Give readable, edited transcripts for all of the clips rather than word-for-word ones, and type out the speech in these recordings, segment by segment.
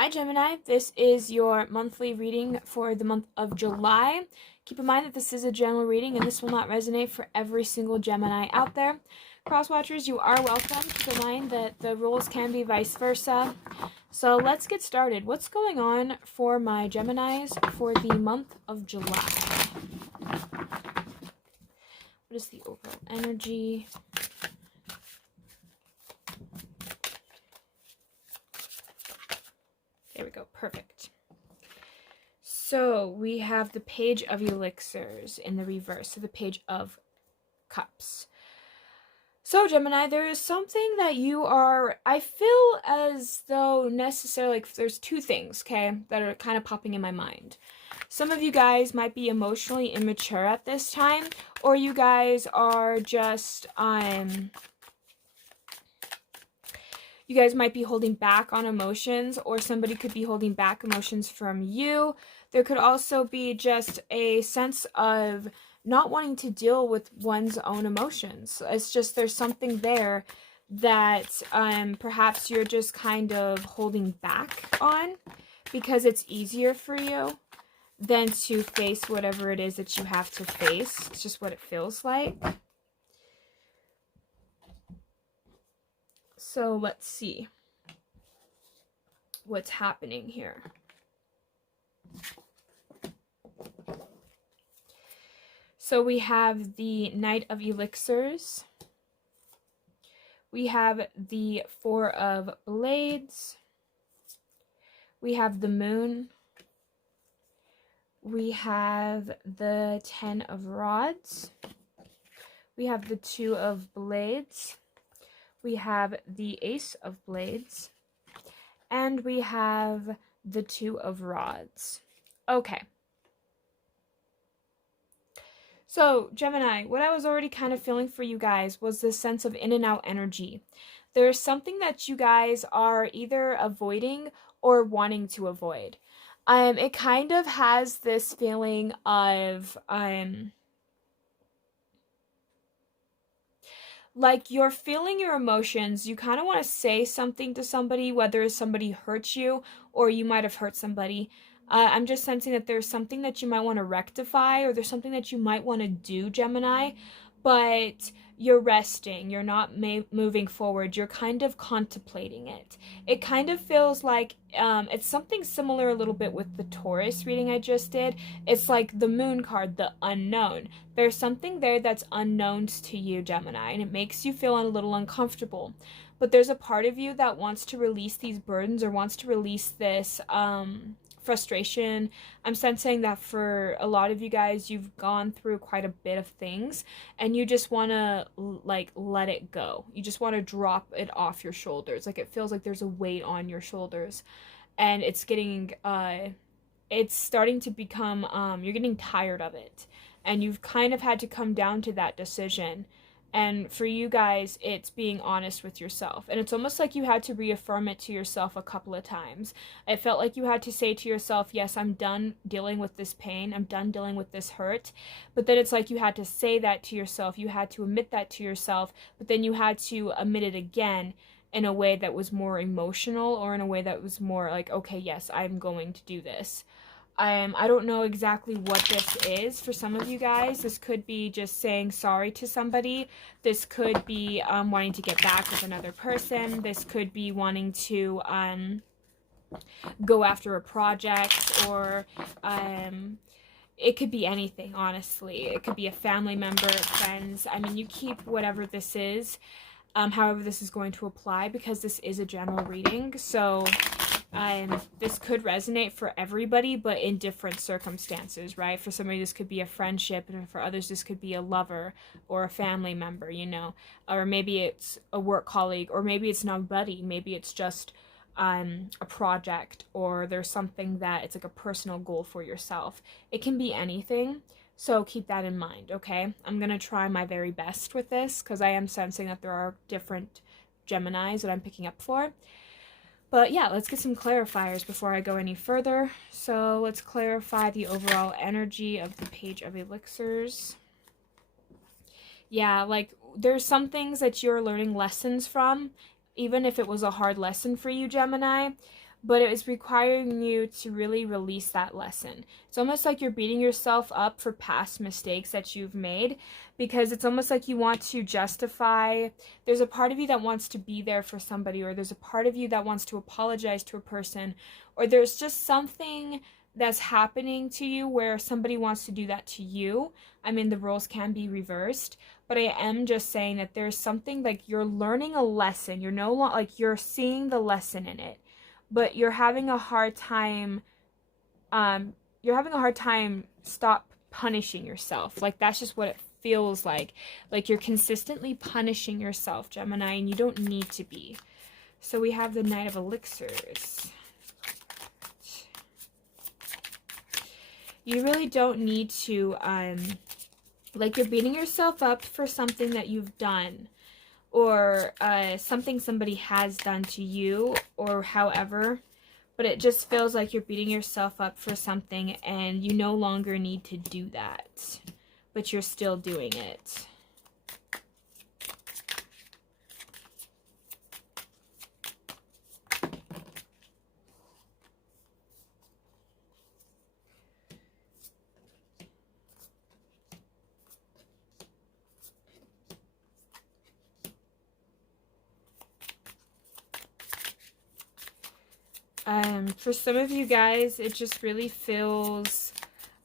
Hi Gemini, this is your monthly reading for the month of July. Keep in mind that this is a general reading and this will not resonate for every single Gemini out there. Cross-watchers, you are welcome. Keep in mind that the rules can be vice versa. So let's get started. What's going on for my Geminis for the month of July? What is the overall energy? There we go. Perfect. So we have the Page of Elixirs in the reverse. So the Page of Cups. So Gemini, there is something that you are, I feel as though necessarily, like there's two things, okay, that are kind of popping in my mind. Some of you guys might be emotionally immature at this time, or you guys are just, you guys might be holding back on emotions, or somebody could be holding back emotions from you. There could also be just a sense of not wanting to deal with one's own emotions. It's just there's something there that perhaps you're just kind of holding back on because it's easier for you than to face whatever it is that you have to face. It's just what it feels like. So let's see what's happening here. So we have the Knight of Elixirs. We have the Four of Blades. We have the Moon. We have the Ten of Rods. We have the Two of Blades. We have the Ace of Blades. And we have the Two of Rods. Okay. So, Gemini, what I was already kind of feeling for you guys was this sense of in and out energy. There's something that you guys are either avoiding or wanting to avoid. It kind of has this feeling of, like you're feeling your emotions. You kind of want to say something to somebody, whether somebody hurts you or you might have hurt somebody. I'm just sensing that there's something that you might want to rectify, or there's something that you might want to do, Gemini, but you're resting. You're not moving forward. You're kind of contemplating it. It kind of feels like it's something similar a little bit with the Taurus reading I just did. It's like the Moon card, the unknown. There's something there that's unknown to you, Gemini, and it makes you feel a little uncomfortable. But there's a part of you that wants to release these burdens, or wants to release this frustration. I'm sensing that for a lot of you guys, you've gone through quite a bit of things and you just want to like let it go. You just want to drop it off your shoulders. Like it feels like there's a weight on your shoulders and it's getting it's starting to become you're getting tired of it, and you've kind of had to come down to that decision. And for you guys, it's being honest with yourself. And it's almost like you had to reaffirm it to yourself a couple of times. It felt like you had to say to yourself, yes, I'm done dealing with this pain. I'm done dealing with this hurt. But then it's like you had to say that to yourself. You had to admit that to yourself. But then you had to admit it again in a way that was more emotional, or in a way that was more like, okay, yes, I'm going to do this. I don't know exactly what this is for some of you guys. This could be just saying sorry to somebody. This could be wanting to get back with another person. This could be wanting to go after a project, or it could be anything, honestly. It could be a family member, friends. I mean, you keep whatever this is, however this is going to apply, because this is a general reading. So this could resonate for everybody, but in different circumstances, right? For somebody, this could be a friendship, and for others, this could be a lover or a family member, you know, or maybe it's a work colleague, or maybe it's nobody. Maybe it's just a project, or there's something that it's like a personal goal for yourself. It can be anything. So keep that in mind, okay? I'm going to try my very best with this because I am sensing that there are different Geminis that I'm picking up for. But yeah, let's get some clarifiers before I go any further. So let's clarify the overall energy of the Page of Elixirs. Yeah, like there's some things that you're learning lessons from, even if it was a hard lesson for you, Gemini. but it was requiring you to really release that lesson. It's almost like you're beating yourself up for past mistakes that you've made, because it's almost like you want to justify. There's a part of you that wants to be there for somebody, or there's a part of you that wants to apologize to a person, or there's just something that's happening to you where somebody wants to do that to you. I mean, the roles can be reversed, but I am just saying that there's something like you're learning a lesson. You're no longer like you're seeing the lesson in it, but you're having a hard time. You're having a hard time stop punishing yourself. Like that's just what it feels like. Like you're consistently punishing yourself, Gemini, and you don't need to be. So we have the Knight of Elixirs. You really don't need to, like you're beating yourself up for something that you've done, or something somebody has done to you, or however, but it just feels like you're beating yourself up for something and you no longer need to do that, but you're still doing it. For some of you guys, it just really feels,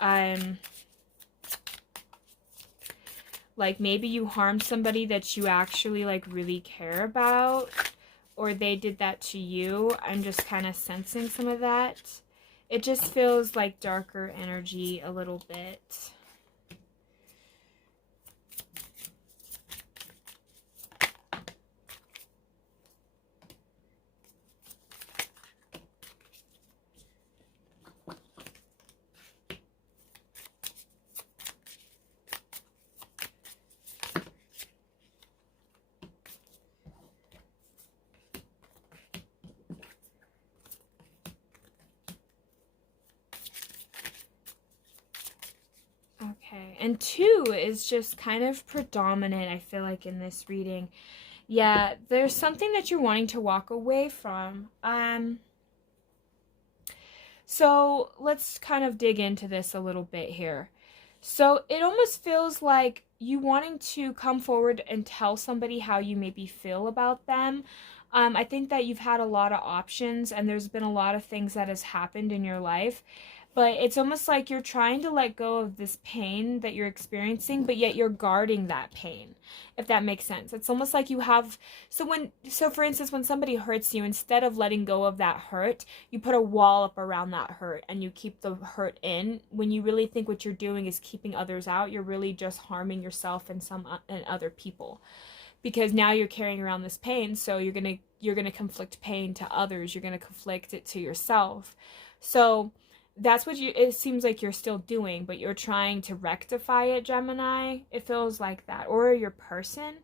like maybe you harmed somebody that you actually, like, really care about, or they did that to you. I'm just kind of sensing some of that. It just feels like darker energy a little bit. Okay, and 2 is just kind of predominant, I feel like, in this reading. Yeah, there's something that you're wanting to walk away from. So let's kind of dig into this a little bit here. So it almost feels like you wanting to come forward and tell somebody how you maybe feel about them. I think that you've had a lot of options and there's been a lot of things that has happened in your life. But it's almost like you're trying to let go of this pain that you're experiencing, but yet you're guarding that pain, if that makes sense. It's almost like you have, so for instance, when somebody hurts you, instead of letting go of that hurt, you put a wall up around that hurt and you keep the hurt in. When you really think what you're doing is keeping others out, you're really just harming yourself and other people. Because now you're carrying around this pain, so you're gonna conflict pain to others, you're gonna conflict it to yourself. So that's what it seems like you're still doing, but you're trying to rectify it, Gemini. It feels like that. Or your person.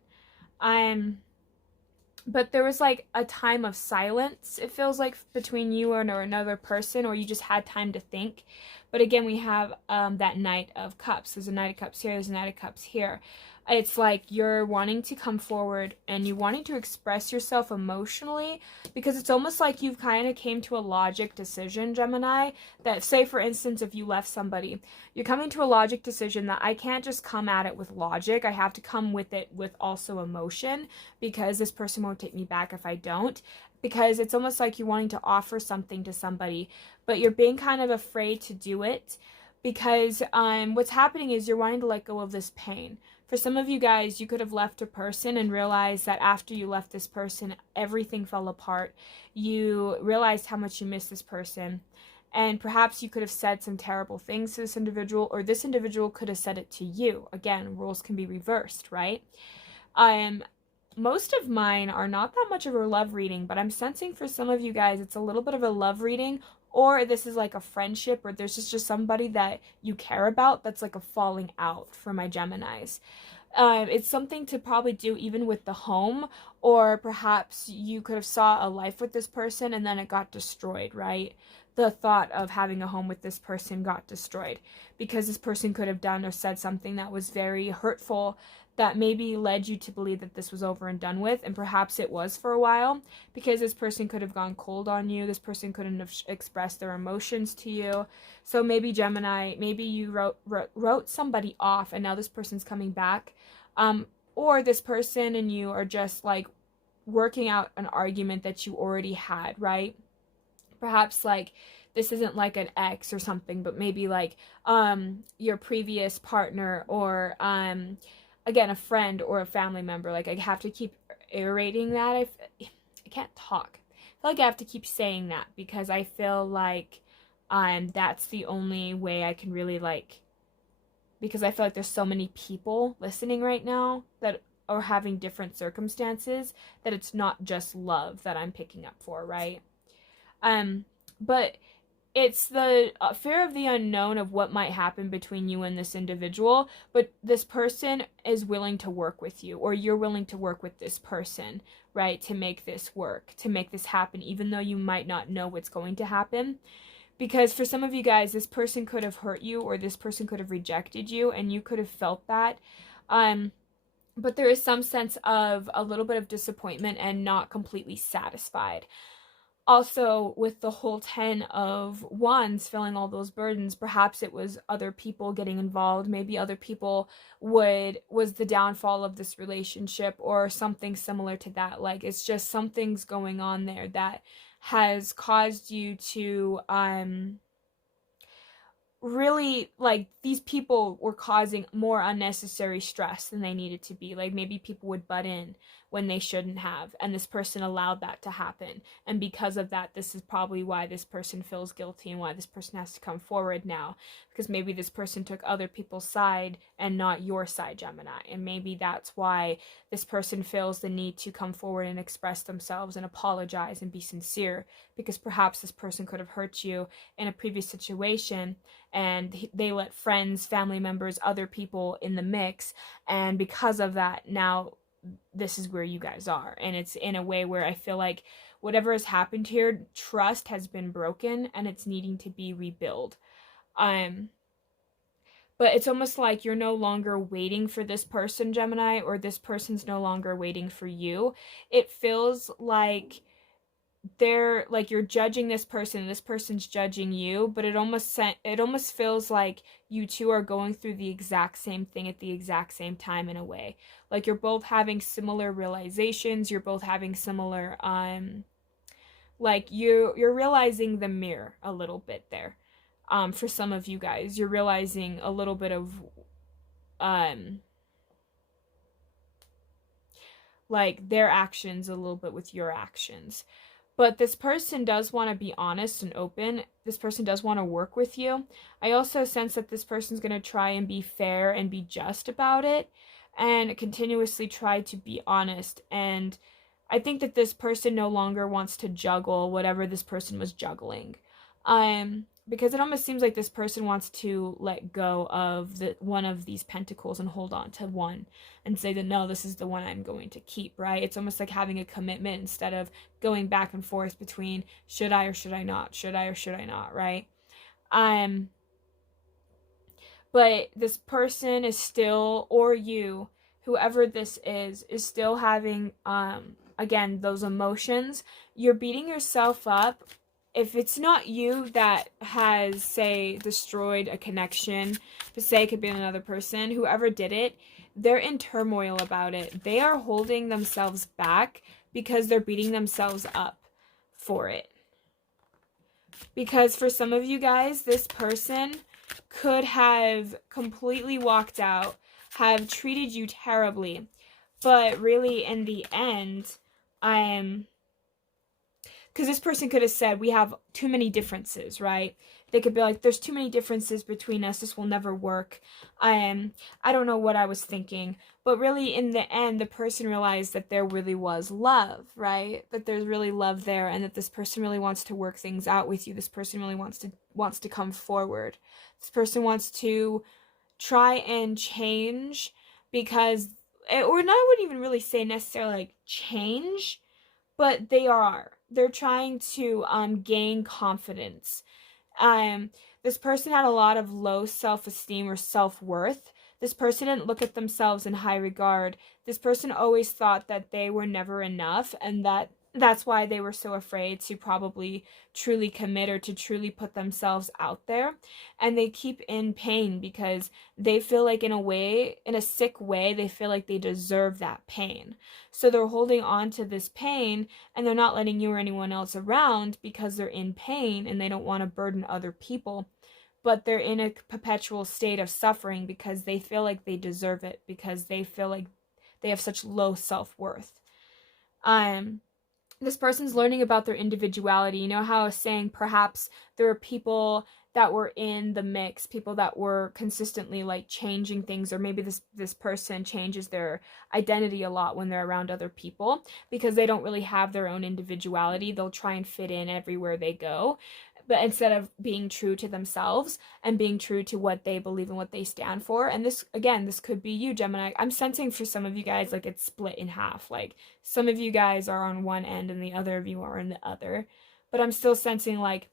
But there was like a time of silence, it feels like, between you and or another person, or you just had time to think. But again, we have that Knight of Cups. There's a Knight of Cups here, there's a Knight of Cups here. It's like you're wanting to come forward and you're wanting to express yourself emotionally, because it's almost like you've kind of came to a logic decision, Gemini, that, say for instance, if you left somebody, you're coming to a logic decision that I can't just come at it with logic, I have to come with it with also emotion, because this person won't take me back if I don't. Because it's almost like you're wanting to offer something to somebody, but you're being kind of afraid to do it, because what's happening is you're wanting to let go of this pain. For some of you guys, you could have left a person and realized that after you left this person, everything fell apart. You realized how much you missed this person. And perhaps you could have said some terrible things to this individual, or this individual could have said it to you. Again, roles can be reversed, right? Most of mine are not that much of a love reading, but I'm sensing for some of you guys, it's a little bit of a love reading, or this is like a friendship, or there's just somebody that you care about that's like a falling out for my Geminis. It's something to probably do even with the home, or perhaps you could have saw a life with this person and then it got destroyed, right? the thought of having a home with this person got destroyed, because this person could have done or said something that was very hurtful, that maybe led you to believe that this was over and done with, and perhaps it was for a while, because this person could have gone cold on you, this person couldn't have expressed their emotions to you. So maybe Gemini, maybe you wrote somebody off, and now this person's coming back, or this person and you are just like working out an argument that you already had, right? Perhaps like this isn't like an ex or something, but maybe like your previous partner, or again, a friend or a family member. Like, I have to keep aerating that. I can't talk. I feel like I have to keep saying that, because I feel like that's the only way I can really like, because I feel like there's so many people listening right now that are having different circumstances, that it's not just love that I'm picking up for, right? But it's the fear of the unknown of what might happen between you and this individual, but this person is willing to work with you, or you're willing to work with this person, right, to make this work, to make this happen, even though you might not know what's going to happen. Because for some of you guys, this person could have hurt you, or this person could have rejected you, and you could have felt that. But there is some sense of a little bit of disappointment and not completely satisfied. Also, with the whole 10 of Wands filling all those burdens, perhaps it was other people getting involved. Maybe other people was the downfall of this relationship, or something similar to that. Like, it's just something's going on there that has caused you to really, like, these people were causing more unnecessary stress than they needed to be. Like, maybe people would butt in when they shouldn't have, and this person allowed that to happen, and because of that, this is probably why this person feels guilty, and why this person has to come forward now, because maybe this person took other people's side and not your side, Gemini, and maybe that's why this person feels the need to come forward and express themselves and apologize and be sincere, because perhaps this person could have hurt you in a previous situation, and they let friends, family members, other people in the mix, and because of that, now this is where you guys are. And it's in a way where I feel like whatever has happened here, trust has been broken, and it's needing to be rebuilt. But it's almost like you're no longer waiting for this person, Gemini, or this person's no longer waiting for you. It feels like they're like, you're judging this person and this person's judging you, but it almost feels like you two are going through the exact same thing at the exact same time, in a way. Like, you're both having similar realizations, you're both having similar like, you're realizing the mirror a little bit there. For some of you guys, you're realizing a little bit of like their actions a little bit with your actions. But this person does want to be honest and open. This person does want to work with you. I also sense that this person's going to try and be fair and be just about it, and continuously try to be honest. And I think that this person no longer wants to juggle whatever this person was juggling. Because it almost seems like this person wants to let go of one of these pentacles and hold on to one, and say that, no, this is the one I'm going to keep, right? It's almost like having a commitment instead of going back and forth between should I or should I not, should I or should I not, right? But this person is still, or you, whoever this is still having, again, those emotions. You're beating yourself up. If it's not you that has, say, destroyed a connection, to say it could be another person, whoever did it, they're in turmoil about it. They are holding themselves back because they're beating themselves up for it. Because for some of you guys, this person could have completely walked out, have treated you terribly, but really in the end, because this person could have said, we have too many differences, right? They could be like, there's too many differences between us, this will never work. I don't know what I was thinking. But really, in the end, the person realized that there really was love, right? That there's really love there, and that this person really wants to work things out with you. This person really wants to come forward. This person wants to try and change, or I wouldn't even really say necessarily like change, but they are. they're trying to gain confidence. um this person had a lot of low self-esteem or self-worth. This person didn't look at themselves in high regard. This person always thought that they were never enough, and that's why they were so afraid to probably truly commit or to truly put themselves out there. And they keep in pain because they feel like, in a way, in a sick way, they feel like they deserve that pain. So they're holding on to this pain, and they're not letting you or anyone else around because they're in pain and they don't want to burden other people. But they're in a perpetual state of suffering because they feel like they deserve it, because they feel like they have such low self-worth. Um, this person's learning about their individuality. You know how I was saying perhaps there are people that were in the mix, people that were consistently like changing things, or maybe this person changes their identity a lot when they're around other people because they don't really have their own individuality. They'll try and fit in everywhere they go, but instead of being true to themselves and being true to what they believe and what they stand for. And this, again, this could be you, Gemini. I'm sensing for some of you guys like it's split in half. Like some of you guys are on one end and the other of you are on the other. But I'm still sensing like,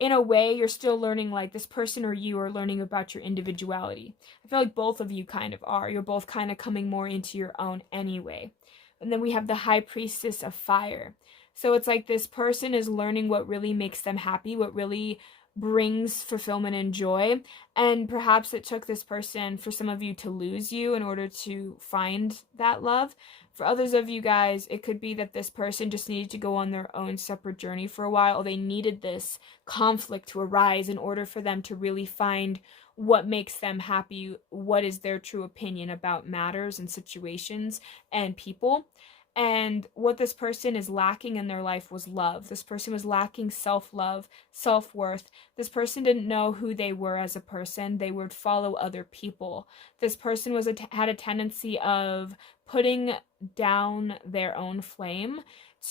in a way, you're still learning, like this person or you are learning about your individuality. I feel like both of you kind of are. You're both kind of coming more into your own anyway. And then we have the High Priestess of Fire. So it's like this person is learning what really makes them happy, what really brings fulfillment and joy. And perhaps it took this person, for some of you, to lose you in order to find that love. For others of you guys, it could be that this person just needed to go on their own separate journey for a while, or they needed this conflict to arise in order for them to really find what makes them happy, what is their true opinion about matters and situations and people. And what this person is lacking in their life was love. This person was lacking self-love, self-worth. This person didn't know who they were as a person. They would follow other people. This person had a tendency of putting down their own flame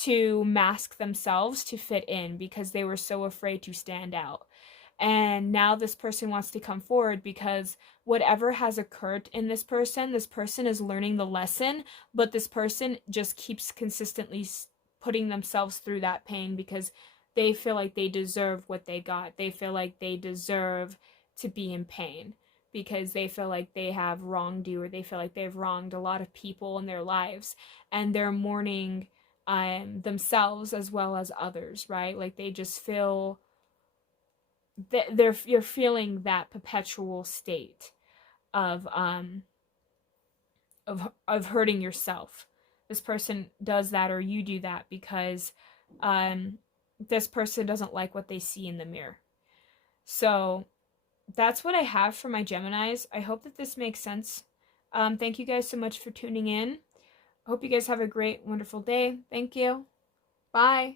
to mask themselves to fit in because they were so afraid to stand out. And now this person wants to come forward because whatever has occurred in this person is learning the lesson, but this person just keeps consistently putting themselves through that pain because they feel like they deserve what they got. They feel like they deserve to be in pain because they feel like they have wronged you, or they feel like they've wronged a lot of people in their lives, and they're mourning themselves as well as others, right? Like they just feel you're feeling that perpetual state of hurting yourself. This person does that, or you do that, because this person doesn't like what they see in the mirror. So that's what I have for my Geminis. I hope that this makes sense. Thank you guys so much for tuning in. I hope you guys have a great, wonderful day. Thank you. Bye.